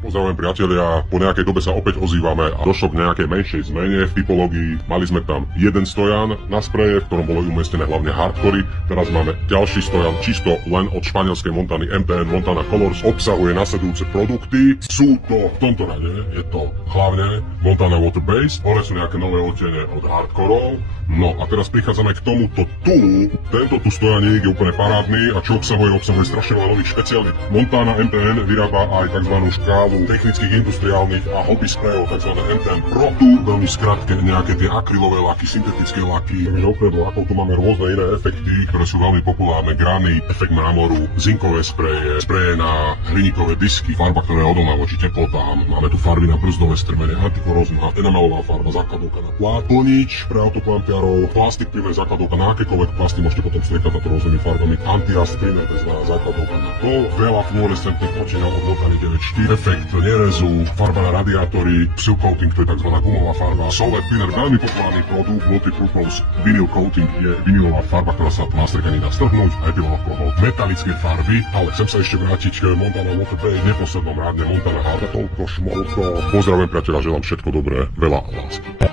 Pozdravujem priatelia, po nejakej dobe sa opäť ozývame a došlo k nejakej menšej zmene v typológii. Mali sme tam jeden stojan na spreje, v ktorom boli umiestnené hlavne hardcory. Teraz máme ďalší stojan čisto len od španielskej Montany MTN Montana Colors. Obsahuje nasledujúce produkty. Sú to v tomto rade, je to hlavne Montana Water Base, hore sú nejaké nové odtiene od hardcorov. No a teraz prichádzame k tomuto tu. Tento tu stojaník je úplne parádny a čo obsahuje strašne veľa nových špeciálnych. Montana MTN vyrába aj tzv. Škálu technických, industriálnych a hobby sprejov, tzv. MTN Pro. Tu veľmi skrátke nejaké tie akrylové laky, syntetické laky. Okrem lakov tu máme rôzne iné efekty, ktoré sú veľmi populárne. Granit, efekt mramoru, zinkové spreje, spreje na hliníkové disky, farba, ktorá je odolná voči teplotám. Máme tu farby na brzdové strmene, antikorózna, enamelová farba, základovka na plát, plnič pre autoklampiarov, plastik primer, základovka na akékoľvek plasty, môžete potom striekať na to rôznymi farbami, antirast primer, tzv. Základovka na to, veľa fluorescentných odtieňov od Montany 9.4, efekt nerezu, farba na radiátory, seal coating, to je tzv. Gumová farba, solid thinner, veľmi populárny produkt, multipurpose vinyl coating je vinylová farba, ktorá sa na striekaní dá strhnúť, aj by alkohol, metalické farby, ale chcem sa ešte vrátiť k Montana Water Bay, v neposlednom rádne Montana Harda, toľko šmolko. Pozdravujem priateľa, želám všetko dobré, veľa lásky.